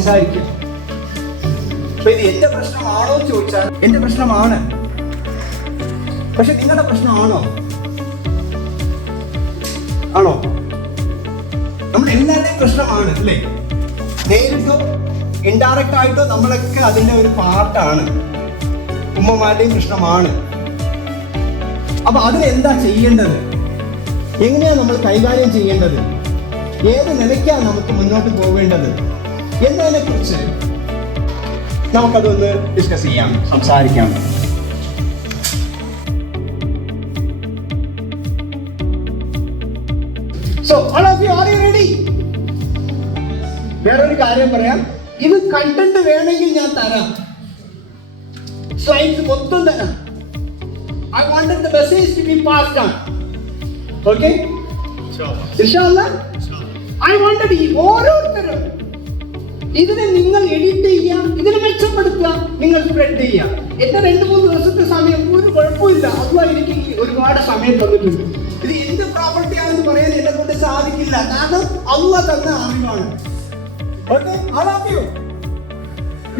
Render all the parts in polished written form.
സംസാരിക്കും. അപ്പൊ ഇത് എന്റെ പ്രശ്നമാണോ എന്ന് ചോദിച്ചാൽ എന്റെ പ്രശ്നമാണ്. പക്ഷെ നിങ്ങളുടെ പ്രശ്നമാണോ? ആണോ? നമ്മൾ എല്ലാവരുടെയും പ്രശ്നമാണ് അല്ലേ? നേരിട്ടോ ഇൻഡയറക്റ്റ് ആയിട്ടോ നമ്മളൊക്കെ അതിന്റെ ഒരു പാർട്ടാണ്. ഉമ്മമാരുടെയും പ്രശ്നമാണ്. അപ്പൊ അതിനെന്താ ചെയ്യേണ്ടത്? എങ്ങനെയാ നമ്മൾ കൈകാര്യം ചെയ്യേണ്ടത്? ഏത് നിലയ്ക്കാണ് നമുക്ക് മുന്നോട്ട് പോവേണ്ടത് എന്നതിനെ കുറിച്ച് നമുക്കതൊന്ന് ഡിസ്കസ് ചെയ്യാം, സംസാരിക്കാം. So, all of you, are you ready? വേറൊരു കാര്യം പറയാം. ഇത് കണ്ടന്റ് വേണമെങ്കിൽ ഞാൻ തരാം, സ്ലൈഡ്സ് മൊത്തം തരാം. I wanted the message to be passed on. Okay? Inshallah. I wanted ഓരോരുത്തരും ഇതിനെ നിങ്ങൾ എഡിറ്റ് ചെയ്യാം, ഇതിനെ മെച്ചപ്പെടുത്തുക, നിങ്ങൾ സ്പ്രെഡ് ചെയ്യാം. എന്റെ 2-3 ദിവസത്തെ സമയം ഒരു കുഴപ്പമില്ല. അള്ളാഹ് എനിക്ക് ഒരുപാട് സമയം തന്നിട്ടുണ്ട്. ഇത് എന്ത് പ്രോപ്പർട്ടി ആണെന്ന് പറയാൻ എന്നെ കൊണ്ട് സാധിക്കില്ല, കാരണം അള്ളാഹ് തന്ന അറിവാണ്. ഓക്കെ,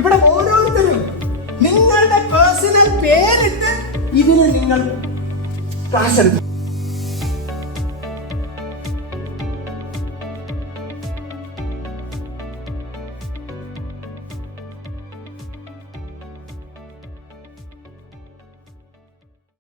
ഇവിടെ ഓരോരുത്തരും നിങ്ങളുടെ പേഴ്സണൽ പേരിട്ട് ഇതിന് നിങ്ങൾ ക്ലാസ് എടുക്കണം.